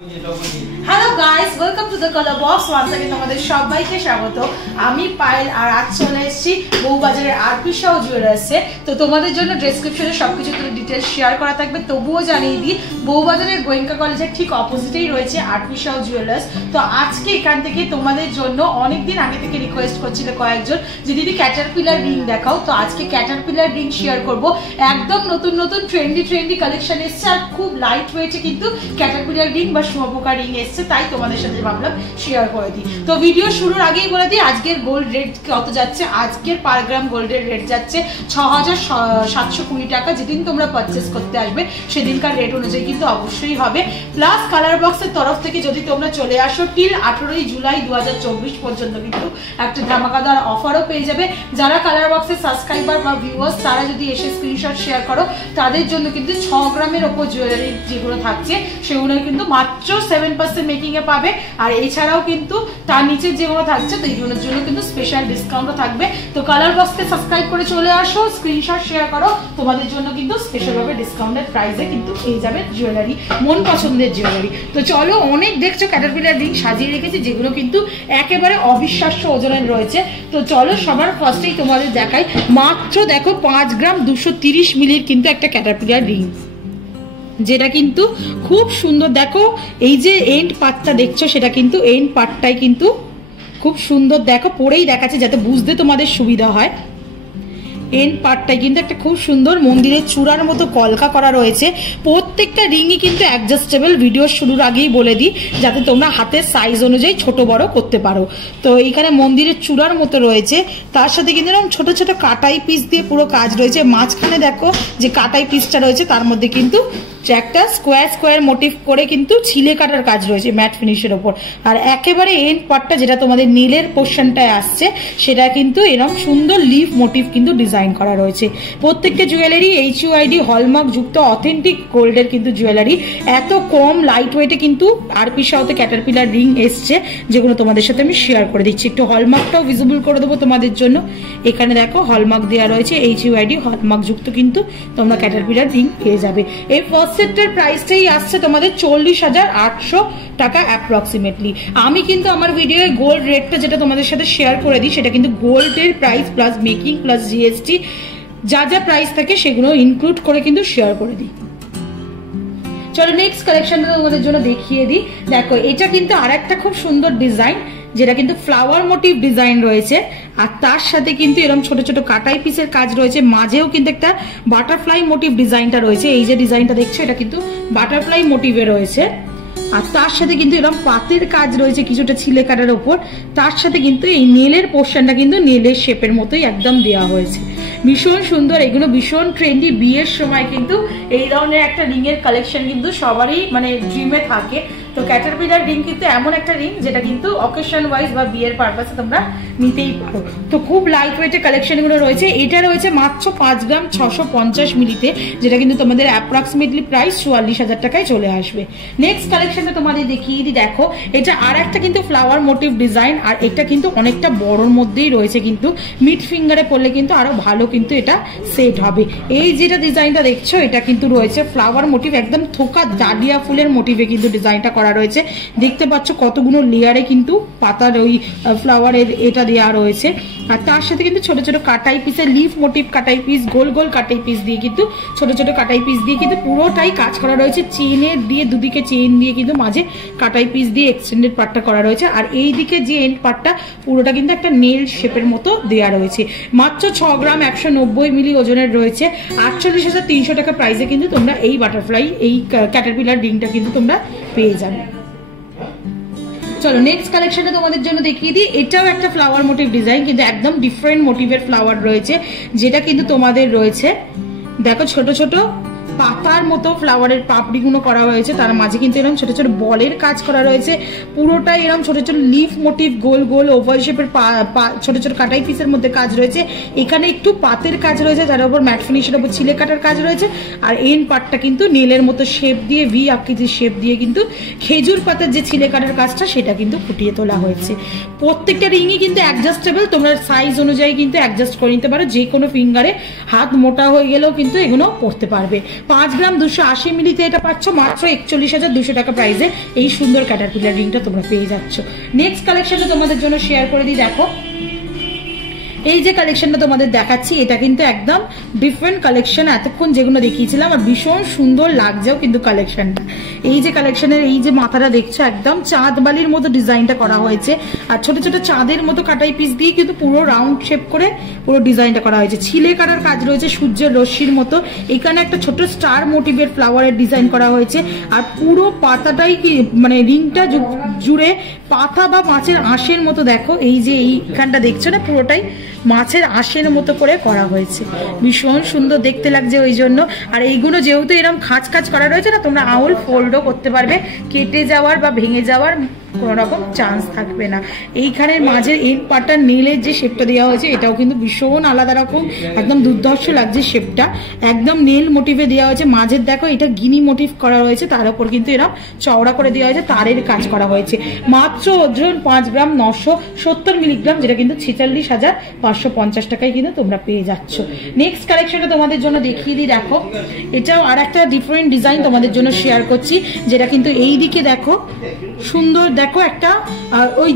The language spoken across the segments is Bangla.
Hello guys, welcome to the Colour Box. Once again তোমাদের সবাইকে স্বাগত। আমি পায়েল আর আজ চলে এসেছি বউবাজারের আরপি শাহ জুয়েলার্সে। তো তোমাদের জন্য ডেসক্রিপশনে সবকিছু ডিটেলস শেয়ার করা থাকবে, তবুও জানিয়ে দিই বউবাজারের গোয়েঙ্কা কলেজের ঠিক অপোজিটেই রয়েছে আরপি শাহ জুয়েলার্স। তো আজকে এখান থেকে তোমাদের জন্য অনেকদিন আগে থেকে রিকোয়েস্ট করছিল কয়েকজন যে দিদি ক্যাটারপিলার রিং দেখাও। তো আজকে ক্যাটারপিলার রিং শেয়ার করব। একদম নতুন নতুন ট্রেন্ডি কালেকশন এসছে আর খুব লাইট ওয়েটে কিন্তু ক্যাটারপিলার রিং বা শুয়োপোকা রিং এসছে, তাই তোমাদের সাথে ভাবলাম শেয়ার করে দিই। তো ভিডিও শুরুর আগেই বলে দিই আজকের গোল্ড রেট কত যাচ্ছে। আজকের পার গ্রাম গোল্ডের রেট যাচ্ছে ৬,৭২০ টাকা। যেদিন তোমরা পারচেস করতে আসবে সেদিনকার রেট অনুযায়ী কিন্তু অবশ্যই হবে। প্লাস কালার বক্সের তরফ থেকে যদি তোমরা চলে আসো টিল 18ই জুলাই 2024 পর্যন্ত কিন্তু একটা ধামাকাদার অফারও পেয়ে যাবে। যারা কালার বক্সের সাবস্ক্রাইবার বা ভিউয়ার্স তারা যদি এসে স্ক্রিনশট শেয়ার করো তাদের জন্য কিন্তু 6 গ্রামের ওপর জুয়েলারি যেগুলো থাকছে সেগুলো কিন্তু মাত্র 7% মেকিং এ পাবে। আর এছাড়াও কিন্তু তার নিচে যেগুলো থাকছে তো এইগুলোর জন্য কিন্তু স্পেশাল ডিসকাউন্টও থাকবে। তো কালার বক্সকে সাবস্ক্রাইব করে চলে আসো, স্ক্রিনশট শেয়ার করো, তোমাদের জন্য কিন্তু স্পেশাল ভাবে ডিসকাউন্টেড প্রাইসে কিন্তু পেয়ে যাবে জুয়েলারি, মন পছন্দের জুয়েলারি। তো চলো, অনেক দেখছো ক্যাটারপিলার রিং সাজিয়ে রেখেছি যেগুলো কিন্তু একেবারে অবিশ্বাস্য ওজনের রয়েছে। তো চলো সবার ফার্স্টেই তোমাদের দেখাই। মাত্র দেখো 5 গ্রাম 230 মিলির কিন্তু একটা ক্যাটারপিলার রিং, যেটা কিন্তু খুব সুন্দর। দেখো এই যে এন্ড পার্টটা দেখছো সেটা কিন্তু এন্ড পার্টটাই কিন্তু খুব সুন্দর। দেখো পরেই দেখাচ্ছে যাতে বুঝতে তোমাদের সুবিধা হয়। এন্ড পার্টটাই কিন্তু একটা খুব সুন্দর মন্দিরের চূড়ার মতো কলকা করা রয়েছে। প্রত্যেকটা রিংই কিন্তু অ্যাডজাস্টেবল। ভিডিও শুরুর আগেই বলে দিই যাতে তোমরা হাতের সাইজ অনুযায়ী ছোট বড় করতে পারো। তো এইখানে মন্দিরের চূড়ার মতো রয়েছে, তার সাথে কিন্তু এরকম ছোট ছোট কাটাই পিস দিয়ে পুরো কাজ রয়েছে। মাঝখানে দেখো যে কাটাই পিসটা রয়েছে তার মধ্যে কিন্তু একটা স্কোয়ার মোটিভ করে কিন্তু ছিলে কাটার কাজ রয়েছে ম্যাট ফিনিশের ওপর। আর একেবারে এন্ড পার্টটা যেটা তোমাদের নীলের পোর্শনটায় আসছে সেটা কিন্তু এরকম সুন্দর লিফ মোটিভ কিন্তু ডিজাইন করা রয়েছে। প্রত্যেকটা জুয়েলারি HUID হলমার্ক যুক্ত অথেন্টিক গোল্ডের কিন্তু জুয়েলারি। এত কম লাইট ওয়েটে কিন্তু আরপি শাহতে ক্যাটারপিলার রিং এসছে যেগুলো তোমাদের সাথে আমি শেয়ার করে দিচ্ছি। একটু হলমার্কটাও ভিজিবল করে দেবো তোমাদের জন্য। এখানে দেখো হলমার্ক দেওয়া রয়েছে, HUID হলমার্ক যুক্ত কিন্তু তোমরা ক্যাটারপিলার রিং পেয়ে যাবে। এই ফার্স্ট সেটটার প্রাইসটাই আসছে তোমাদের 40,800 টাকা অ্যাপ্রক্সিমেটলি। আমি কিন্তু আমার ভিডিওয়ে গোল্ড রেটটা যেটা তোমাদের সাথে শেয়ার করে দিই সেটা কিন্তু গোল্ডের price plus making plus GST যা যা প্রাইস থাকে সেগুলো ইনক্লুড করে কিন্তু শেয়ার করে দিই। চলো নেক্সট কালেকশনটা তোমাদের জন্য দেখিয়ে দিই। দেখো এটা কিন্তু আর একটা খুব সুন্দর ডিজাইন, যেটা কিন্তু ফ্লাওয়ার মোটিভ ডিজাইন রয়েছে আর তার সাথে কিন্তু এরকম ছোট ছোট কাটাই পিসের কাজ রয়েছে। মাঝেও কিন্তু একটা বাটারফ্লাই মোটিভ ডিজাইনটা রয়েছে। এই যে ডিজাইনটা দেখছো এটা কিন্তু বাটারফ্লাই মোটিভে রয়েছে। আর তার সাথে কিন্তু এরকম পাতের কাজ রয়েছে কিছুটা ছিলে কাটার ওপর। তার সাথে কিন্তু এই নেলের পোর্শনটা কিন্তু নেলের শেপের মতোই একদম দেওয়া হয়েছে। ভীষণ সুন্দর, এগুলো ভীষণ ট্রেন্ডি। বিয়ের সময় কিন্তু এই ধরনের একটা রিং এর কালেকশন কিন্তু সবারই মানে ড্রিমে থাকে। তো ক্যাটারপিলার রিং কিন্তু এমন একটা রিং যেটা কিন্তু অকেশন ওয়াইজ বা বিয়ের পারপাসে তোমরা নিতেই পারো। তো খুব লাইট ওয়েটের কালেকশনগুলো রয়েছে। এটা রয়েছে মাত্র 5 গ্রাম 650 মিলিতে, যেটা কিন্তু তোমাদের অ্যাপ্রক্সিমেটলি প্রাইস 44,000 টাকায় চলে আসবে। নেক্সট কালেকশনটা তোমাদের দেখিয়ে দিই। দেখো এটা আর একটা কিন্তু ফ্লাওয়ার মোটিভ ডিজাইন আর এটা কিন্তু অনেকটা বড়োর মধ্যেই রয়েছে, কিন্তু মিড ফিঙ্গারে পড়লে কিন্তু আরো ভালো কিন্তু এটা সেট হবে। এই যেটা ডিজাইনটা দেখছো এটা কিন্তু রয়েছে ফ্লাওয়ার মোটিভ, একদম থোকা ডালিয়া ফুলের মোটিভে কিন্তু ডিজাইনটা করা রয়েছে। দেখতে পাচ্ছ কতগুলো লেয়ারে কিন্তু পাতার ওই ফ্লাওয়ারের এটা দেওয়া রয়েছে। আর তার সাথে কিন্তু ছোট ছোট কাটাই পিসের লিফ মোটিভ কাটাই পিস, গোল গোল কাটাই পিস দিয়ে কিন্তু ছোট ছোট কাটাই পিস দিয়ে কিন্তু পুরোটাই কাজ করা রয়েছে। চেনের দিয়ে দুদিকে চেন দিয়ে কিন্তু মাঝে কাটাই পিস দিয়ে এক্সটেন্ডেড পার্টটা করা রয়েছে। আর এই দিকে যে এন্ড পার্টটা পুরোটা কিন্তু একটা নেল শেপের মতো দেওয়া রয়েছে। মাত্র 6 গ্রাম 190 মিলি ওজনের রয়েছে। 48,300 টাকা প্রাইসে কিন্তু তোমরা এই বাটারফ্লাই এই ক্যাটারপিলার রিংটা কিন্তু তোমরা পেয়ে যাবে। চলো নেক্সট কালেকশনটা তোমাদের জন্য দেখিয়ে দিই। এটাও একটা ফ্লাওয়ার মোটিভ ডিজাইন, কিন্তু একদম ডিফারেন্ট মোটিভের ফ্লাওয়ার রয়েছে, যেটা কিন্তু তোমাদের রয়েছে দেখো ছোট ছোট পাতার মতো ফ্লাওয়ারের পাপড়িগুলো করা হয়েছে। তার মাঝে কিন্তু এরকম ছোট ছোট বলের কাজ করা রয়েছে। পুরোটাই এরকম ছোট ছোট লিফ মোটিভ গোল গোল ওভাল শেপের ছোট ছোট কাটাই পিসের মধ্যে কাজ রয়েছে। এখানে একটু পাতের কাজ রয়েছে যার উপর ম্যাট ফিনিশের উপর ছিলে কাটার কাজ রয়েছে। আর এন্ড পার্টটা কিন্তু নেলের মতো শেপ দিয়ে ভি আকৃতির শেপ দিয়ে কিন্তু খেজুর পাতার যে ছিলে কাটার কাজটা সেটা কিন্তু ফুটিয়ে তোলা হয়েছে। প্রত্যেকটা রিংই কিন্তু অ্যাডজাস্টেবল, তোমরা সাইজ অনুযায়ী কিন্তু অ্যাডজাস্ট করে নিতে পারো। যে কোনো ফিঙ্গারে হাত মোটা হয়ে গেলেও কিন্তু এগুলো পরতে পারবে। 5 গ্রাম 280 মিলিতে এটা পাচ্ছ মাত্র 41,200 টাকা প্রাইসে। এই সুন্দর ক্যাটারপিলার রিংটা তোমরা পেয়ে যাচ্ছ। নেক্সট কালেকশনটা তোমাদের জন্য শেয়ার করে দিই। দেখো এই যে কালেকশনটা তোমাদের দেখাচ্ছি এটা কিন্তু একদম ডিফারেন্ট কালেকশন, এতক্ষণ যেগুলো দেখিয়েছিলাম, আর ভীষণ সুন্দর লাগছেও কিন্তু কালেকশনটা। এই যে কালেকশনের এই যে মাথাটা দেখছো একদম চাঁদ বালির মতো ডিজাইনটা করা হয়েছে, আর ছোট ছোট চাঁদের মতো কাটাই পিস দিয়ে কিন্তু পুরো রাউন্ড শেপ করে পুরো ডিজাইনটা করা হয়েছে। ছিলে কাটার কাজ রয়েছে সূর্যের রশ্মির মতো, এখানে একটা ছোট স্টার মোটিভের ফ্লাওয়ারের ডিজাইন করা হয়েছে, আর পুরো পাতাটাই কি মানে রিংটা জুড়ে পাতা বা মাছের আঁশের মতো। দেখো এই যে এইখানটা দেখছো না, পুরোটাই মাছের আঁশের মতো করে করা হয়েছে, ভীষণ সুন্দর দেখতে লাগছে ওই জন্য। আর এইগুলো যেহেতু এরকম খাঁচ খাঁচ করা রয়েছে না, তোমরা আউল ফোল্ডও করতে পারবে, কেটে যাওয়ার বা ভেঙে যাওয়ার কোনো রকম চান্স থাকবে না। এইখানের মাঝের এই পাটার নীলের যে শেপটা দেওয়া হয়েছে এটাও কিন্তু ভীষণ আলাদা রকম, একদম দুর্ধর্ষ লাগছে শেপটা, একদম নীল মোটিভে দেওয়া হয়েছে। মাঝের দেখো এটা গিনি মোটিভ করা হয়েছে, তার উপর কিন্তু এরকম চওড়া করে দেওয়া হয়েছে, তারের কাজ করা হয়েছে। মাত্র ওজন 5 গ্রাম 970 মিলিগ্রাম, যেটা কিন্তু 46,550 টাকায় কিন্তু তোমরা পেয়ে যাচ্ছ। নেক্সট কালেকশনটা তোমাদের জন্য দেখিয়ে দিই। দেখো এটাও আর একটা ডিফারেন্ট ডিজাইন তোমাদের জন্য শেয়ার করছি, যেটা কিন্তু এই দিকে দেখো সুন্দর, দেখো একটা ওই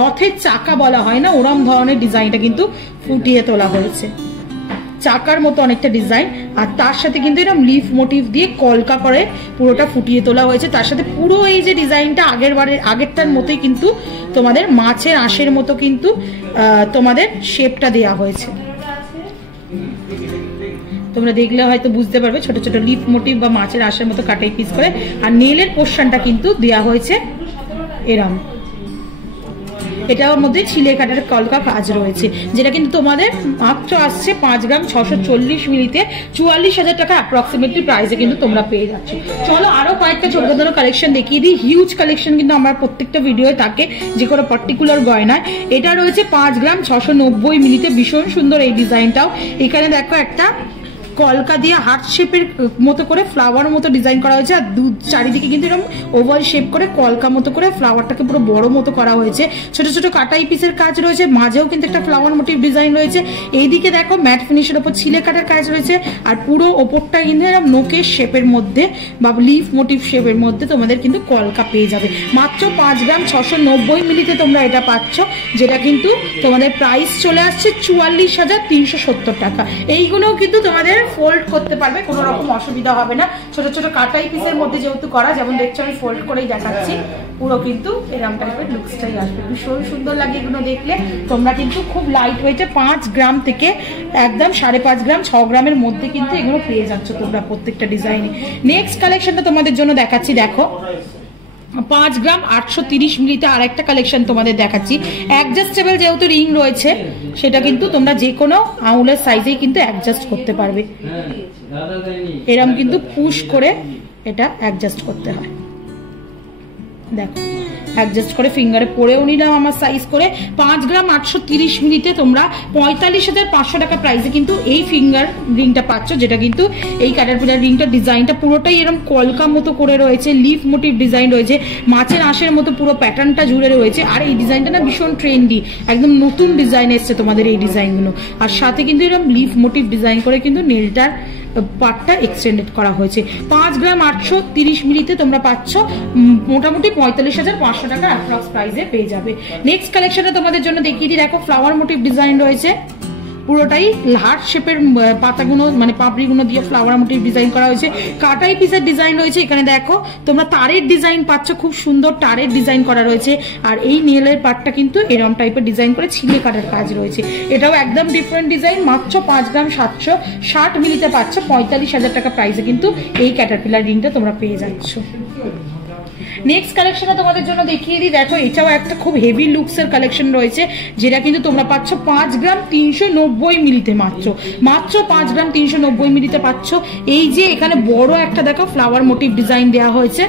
রথের চাকা বলা হয় না, ওরম ধরনের ডিজাইনটা কিন্তু ফুটিয়ে তোলা হয়েছে, চাকার মতো অনেকটা ডিজাইন, আর তার সাথে কিন্তু এরকম লিফ মোটিভ দিয়ে কলকা করে পুরোটা ফুটিয়ে তোলা হয়েছে। তার সাথে পুরো এই যে ডিজাইনটা আগেরটার মতোই কিন্তু তোমাদের মাছের আঁশের মতো কিন্তু তোমাদের শেপটা দেয়া হয়েছে। তোমরা দেখলে হয়তো বুঝতে পারবে, ছোট ছোট লিফ মোটিভ বা মাছের আঁশের মতো কাটাই পিস করে, আর নেলের পোর্শনটা কিন্তু দেয়া হয়েছে এরম, এটার মধ্যে ছিলে কাটার কলকা কাজ রয়েছে, যেটা কিন্তু তোমাদের মাত্র আসছে 5 গ্রাম 640 মিলিতে 44,000 টাকা অ্যাপ্রক্সিমেটলি প্রাইসে কিন্তু তোমরা পেয়ে যাচ্ছ। চলো আরো কয়েকটা ছোট ছোট কালেকশন দেখিয়ে দিই। হিউজ কালেকশন কিন্তু আমার প্রত্যেকটা ভিডিওয়ে থাকে যে কোনো পার্টিকুলার গয়নায়। এটা রয়েছে 5 গ্রাম 690 মিলিতে, ভীষণ সুন্দর এই ডিজাইনটাও। এখানে দেখো একটা কলকা দিয়ে হার্ট শেপের মতো করে ফ্লাওয়ার মতো ডিজাইন করা হয়েছে, আর চারিদিকে কিন্তু এরকম ওভাল শেপ করে কলকা মতো করে ফ্লাওয়ারটাকে পুরো বড় মতো করা হয়েছে। ছোট ছোট কাটাই পিসের কাজ রয়েছে, মাঝেও কিন্তু একটা ফ্লাওয়ার মোটিভ ডিজাইন রয়েছে। এইদিকে দেখো ম্যাট ফিনিশের ওপর ছিলে কাটার কাজ রয়েছে, আর পুরো ওপরটা কিন্তু এরকম নোকের শেপের মধ্যে বা লিফ মোটিভ শেপের মধ্যে তোমাদের কিন্তু কলকা পেয়ে যাবে। মাত্র 5 গ্রাম 690 মিলিতে তোমরা এটা পাচ্ছ, যেটা কিন্তু তোমাদের প্রাইস চলে আসছে 44,370 টাকা। এইগুলোও কিন্তু তোমাদের ফোল্ড করতে পারবে, কোনো রকম অসুবিধা হবে না। ছোট ছোট কাটাই পিসের মধ্যে যেহেতু করা, যেমন দেখছো আমি ফোল্ড করেই দেখাচ্ছি, পুরো কিন্তু এরকম টাইপের লুকসটাই আসবে, ভীষণ সুন্দর লাগে এগুলো দেখলে। তোমরা কিন্তু খুব লাইট ওয়েটে 5 গ্রাম থেকে একদম 5.5 গ্রাম 6 গ্রামের মধ্যে কিন্তু এগুলো পেয়ে যাচ্ছ তোমরা প্রত্যেকটা ডিজাইনে। নেক্সট কালেকশনটা তোমাদের জন্য দেখাচ্ছি। দেখো 5 গ্রাম 830 মিলিতে আর একটা কালেকশন তোমাদের দেখাচ্ছি। অ্যাডজাস্টেবল যেহেতু রিং রয়েছে, সেটা কিন্তু তোমরা যে কোনো আঙুলের সাইজেই কিন্তু অ্যাডজাস্ট করতে পারবে। এরকম কিন্তু পুশ করে এটা অ্যাডজাস্ট করতে হয়। দেখো অ্যাডজাস্ট করে ফিঙ্গারে পরেও নিলাম আমার সাইজ করে। 5 গ্রাম 830 মিলিতে তোমরা 45,500 টাকা প্রাইসে কিন্তু এই ফিঙ্গার রিংটা পাচ্ছ, যেটা কিন্তু এই ক্যাটারপিলার রিংটার ডিজাইনটা পুরোটাই এরকম কলকা মতো করে রয়েছে, লিফ মোটিভ ডিজাইন রয়েছে, মাছের আঁশের মতো পুরো প্যাটার্নটা জুড়ে রয়েছে। আর এই ডিজাইনটা না ভীষণ ট্রেন্ডি, একদম নতুন ডিজাইন এসছে তোমাদের এই ডিজাইনগুলো, আর সাথে কিন্তু এরকম লিফ মোটিভ ডিজাইন করে কিন্তু নেলটার পার্টটা এক্সটেন্ডেড করা হয়েছে। 5 গ্রাম 830 মিলিতে তোমরা পাচ্ছ মোটামুটি 45,500 টাকা অ্যাপ্রক্স প্রাইসে পেয়ে যাবে। নেক্সট কালেকশনটা তোমাদের জন্য দেখিয়ে দিই। দেখো ফ্লাওয়ার মোটিভ ডিজাইন রয়েছে, পুরোটাই হার্ট শেপের পাতাগুলো মানে পাপড়িগুলো দিয়ে ফ্লাওয়ার মোটিভ ডিজাইন করা হয়েছে। কাটাই পিসের ডিজাইন রয়েছে, এখানে দেখো তোমরা তারের ডিজাইন পাচ্ছ, খুব সুন্দর তারের ডিজাইন করা রয়েছে। আর এই নেলের পার্টটা কিন্তু এরকম টাইপের ডিজাইন করে ছিলে কাটার কাজ রয়েছে, এটাও একদম ডিফারেন্ট ডিজাইন। মাত্র 5 গ্রাম 760 মিলিতে পাচ্ছ 45,000 টাকা প্রাইসে কিন্তু এই ক্যাটারপিলার রিংটা তোমরা পেয়ে যাচ্ছ। নেক্সট কালেকশনটা তোমাদের জন্য দেখিয়ে দিই। দেখো এটাও একটা খুব হেভি লুকসের কালেকশন রয়েছে, যেটা কিন্তু তোমরা পাচ্ছ 5 গ্রাম 390 মিলিতে, মাত্র 5 গ্রাম 390 মিলিতে পাচ্ছ। এই যে এখানে বড় একটা দেখো ফ্লাওয়ার মোটিভ ডিজাইন দেওয়া হয়েছে,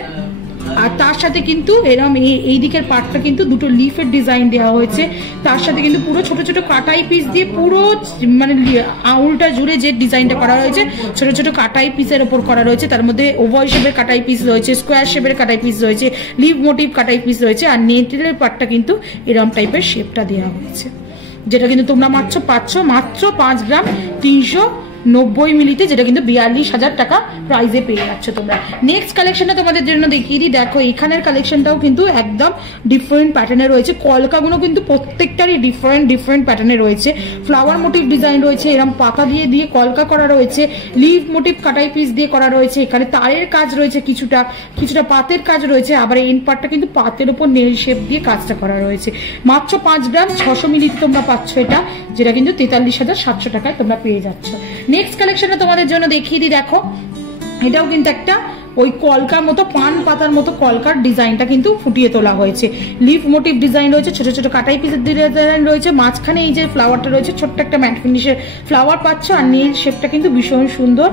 আর তার সাথে কিন্তু এরকম এই দিকের পার্টটা কিন্তু দুটো লিফের ডিজাইন দেওয়া হয়েছে। তার সাথে কিন্তু পুরো ছোট ছোট কাটাই পিস দিয়ে পুরো মানে আঙুলটা জুড়ে যে ডিজাইনটা করা রয়েছে, ছোট ছোট কাটাই পিসের ওপর করা রয়েছে। তার মধ্যে ওভাল শেপের কাটাই পিস রয়েছে, স্কোয়ার শেপের কাটাই পিস রয়েছে, লিভ মোটিভ কাটাই পিস রয়েছে, আর নেটের পার্টটা কিন্তু এরকম টাইপের শেপটা দেওয়া হয়েছে, যেটা কিন্তু তোমরা পাচ্ছ মাত্র 5 গ্রাম 90 মিলিতে, যেটা কিন্তু 42,000 টাকা প্রাইসে পেয়ে যাচ্ছ তোমরা। নেক্সট কালেকশনটা তোমাদের জন্য দেখিয়ে দিই। দেখো এখানের কালেকশনটাও কিন্তু একদম ডিফারেন্ট প্যাটার্নে রয়েছে। কলকাগুলো কিন্তু প্রত্যেকটারই ডিফারেন্ট প্যাটার্নে রয়েছে। ফ্লাওয়ার মোটিভ ডিজাইন রয়েছে, এরকম পাতা দিয়ে দিয়ে কলকা করা রয়েছে, লিভ মোটিভ কাটাই পিস দিয়ে করা রয়েছে, এখানে তারের কাজ রয়েছে, কিছুটা পাতের কাজ রয়েছে, আবার এন্ড পার্টটা কিন্তু পাতের উপর নেল শেপ দিয়ে কাজটা করা রয়েছে। মাত্র 5 গ্রাম 600 মিলিতে তোমরা পাচ্ছ এটা, যেটা কিন্তু 43,700 টাকায় তোমরা পেয়ে যাচ্ছ। নেক্সট কালেকশনটা তোমাদের জন্য দেখিয়ে দিই। দেখো এটাও কিন্তু একটা ওই কলকার মতো, পান পাতার মতো কলকার ডিজাইনটা কিন্তু ফুটিয়ে তোলা হয়েছে। লিফ মোটিভ ডিজাইন রয়েছে, ছোট ছোট কাটাই পিসের ডিজাইন রয়েছে, মাঝখানে এই যে ফ্লাওয়ারটা রয়েছে ছোট্ট একটা ম্যাট ফিনিশের ফ্লাওয়ার পাচ্ছ, আর নেল শেপটা কিন্তু ভীষণ সুন্দর,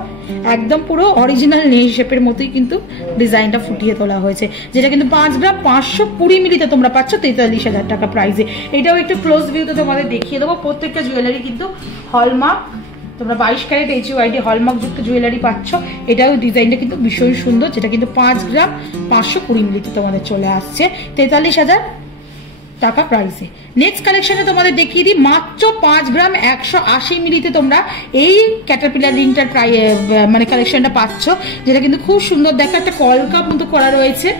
একদম পুরো অরিজিনাল নেল শেপের মতোই কিন্তু ডিজাইনটা ফুটিয়ে তোলা হয়েছে, যেটা কিন্তু 5 গ্রাম 520 মিলিতে তোমরা পাচ্ছ 43,000 টাকা প্রাইসে। এটাও একটু ক্লোজ ভিউতে তোমাদের দেখিয়ে দেবো। প্রত্যেকটা জুয়েলারি কিন্তু হলমার্ক, তোমরা 22 ক্যারেট HUID হলমার্ক যুক্ত জুয়েলারি পাচ্ছ। এটাও ডিজাইনটা কিন্তু ভীষণ সুন্দর, যেটা কিন্তু 5 গ্রাম 520 মিলিতে তোমাদের চলে আসছে 43,000 টাকা প্রাইসে। নেক্সট কালেকশনে তোমাদের দেখিয়ে দিই। মাত্র 5 গ্রাম 180 মিলিতে তোমরা এই ক্যাটারপিলার রিংটার মানে কালেকশনটা পাচ্ছ, যেটা কিন্তু খুব সুন্দর। দেখো একটা কলকা মতো করা রয়েছে,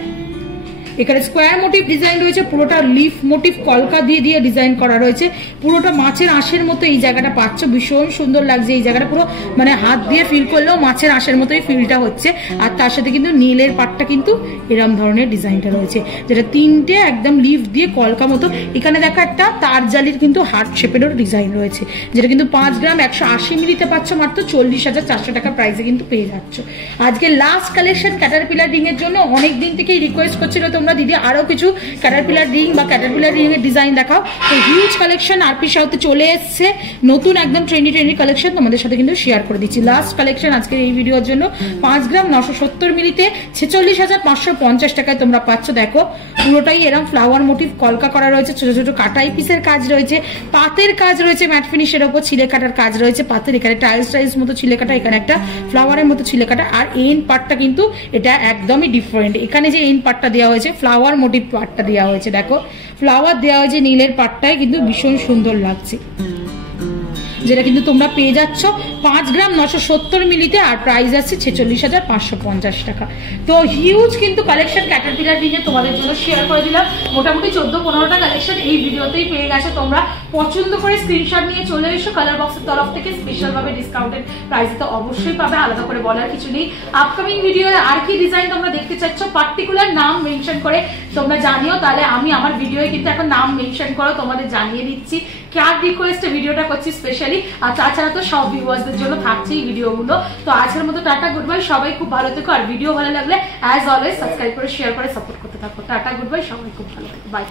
এখানে স্কোয়ার মোটিভ ডিজাইন রয়েছে, পুরোটা লিফ মোটিভ কলকা দিয়ে দিয়ে ডিজাইন করা রয়েছে, পুরোটা মাছের আঁশের মতো এই জায়গাটা পাচ্ছ, ভীষণ সুন্দর লাগছে এই জায়গাটা, পুরো মানে হাত দিয়ে ফিল করলেও মাছের আঁশের মতোই ফিলটা হচ্ছে। আর তার সাথে কিন্তু নীলের পাটটা কিন্তু এরম ধরনের ডিজাইনটা রয়েছে, যেটা 3টে একদম লিফ দিয়ে কলকা মতো। এখানে দেখো একটা তার জালির কিন্তু হার্ট শেপেরও ডিজাইন রয়েছে, যেটা কিন্তু 5 গ্রাম 180 মিলিতে পাচ্ছ মাত্র 40,400 টাকা প্রাইসে কিন্তু পেয়ে যাচ্ছ। আজকে লাস্ট কালেকশন ক্যাটারপিলার রিং এর জন্য অনেক দিন থেকেই রিকোয়েস্ট করছিল তোমরা দিদি আরো কিছু ক্যাটারপিলার রিং বা ক্যাটারপিলার রিং এর ডিজাইন দেখাও। তো হিউজ কালেকশন আরপি সাউথে চলে এসছে, নতুন একদম ট্রেন্ডি কালেকশন তোমাদের সাথে কিন্তু শেয়ার করে দিচ্ছি। লাস্ট কালেকশন আজকের এই ভিডিওর জন্য 5 গ্রাম 970 মিলিতে 46,550 টাকায় তোমরা পাচ্ছ। দেখো পুরোটাই এরকম ফ্লাওয়ার মোটিভ কলকা করা রয়েছে, ছোট ছোট কাটাই পিসের কাজ রয়েছে, পাতের কাজ রয়েছে, ম্যাট ফিনিশের ওপর ছিলে কাটার কাজ রয়েছে, পাতের এখানে টাইলস মতো ছিলে কাটা, এখানে একটা ফ্লাওয়ারের মতো ছিলে কাটা, আর এন্ড পার্টটা কিন্তু এটা একদমই ডিফারেন্ট। এখানে যে এন্ড পার্টটা দেওয়া হয়েছে ফ্লাওয়ার মোটিভ পার্টটা দেওয়া হয়েছে, দেখো ফ্লাওয়ার দেওয়া হয়েছে নীলের পার্টটায় কিন্তু ভীষণ সুন্দর লাগছে, যেটা কিন্তু তোমরা পেয়ে যাচ্ছ 5 গ্রাম 970 মিলিতে, আর প্রাইস আছে 46,550 টাকা। তো হিউজ কিন্তু কালেকশন ক্যাটারপিলার রিং এ তোমাদের জন্য শেয়ার করে দিলাম। মোটামুটি 14-15টা কালেকশন এই ভিডিওতেই পেয়ে গেছে। তোমরা পছন্দ করে স্ক্রিনশট নিয়ে চলে এসো। কালার বক্সের তরফ থেকে স্পেশাল ভাবে ডিসকাউন্টেড প্রাইসে তো অবশ্যই পাবে, আলাদা করে বলার কিছু নেই। আপকামিং ভিডিওতে আর কি ডিজাইন তোমরা দেখতে চাচ্ছ পার্টিকুলার নাম মেনশন করে তোমরা জানিও, তাহলে আমি আমার ভিডিওয়ে কিন্তু এখন নাম মেনশন করে তোমাদের জানিয়ে দিচ্ছি কার রিকোয়েস্টে ভিডিওটা করছি স্পেশালি। আর তাছাড়া তো সব ভিউয়ার্সদের জন্য থাকছে এই ভিডিওগুলো। তো আজকের মতো টাটা গুড বাই, সবাই খুব ভালো থেকো। আর ভিডিও ভালো লাগলে অ্যাজ অলওয়েজ সাবস্ক্রাইব করে শেয়ার করে সাপোর্ট করতে থাকো। টাটা গুড বাই, সবাই খুব ভালো থেকো, বাই।